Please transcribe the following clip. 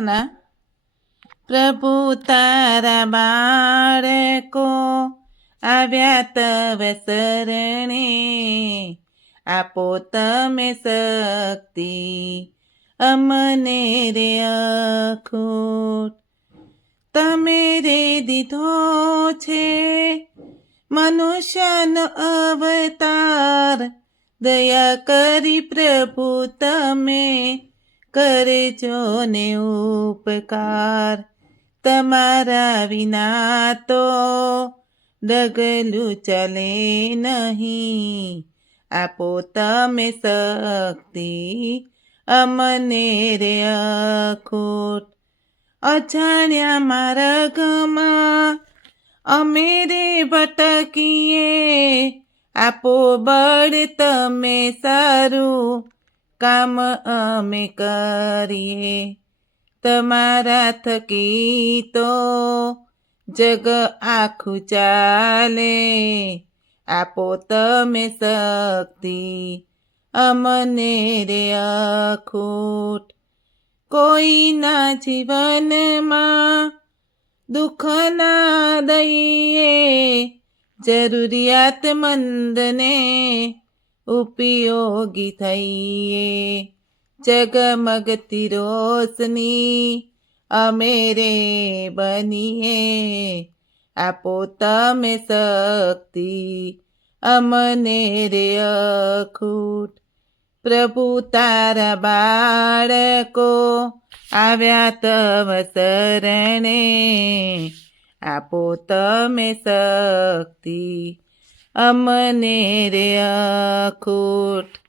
ના પ્રભુ તારા બાળકો આવ્યા તવ શરણે, આપો તમે શક્તિ અમને રે અખૂટ. તમે રે દીધો છે મનુષ્યનો અવતાર, દયા કરી પ્રભુ તમે કરજો ને ઉપકાર. તમારા વિના તો ડગલું ચાલે નહીં, આપો તમે શક્તિ અમને રે અખૂટ. અજાણ્યા માર્ગમાં અમે રે ભટકીએ, આપો બળ તમે સારું કામ અમે કરીએ. તમારા થકી તો જગ આખું ચાલે, આપો તમે શક્તિ અમને રે અખૂટ. કોઈના જીવનમાં દુઃખ ના દઈએ, જરૂરિયાતમંદને ઉપયોગી થઈએ. જગમગતી રોશની અમે રે બનીએ, આપો તમે શક્તિ અમને રે અખૂટ. પ્રભુ તારા બાળકો આવ્યા તવ શરણે, આપો તમે શક્તિ અમને રે અખૂટ.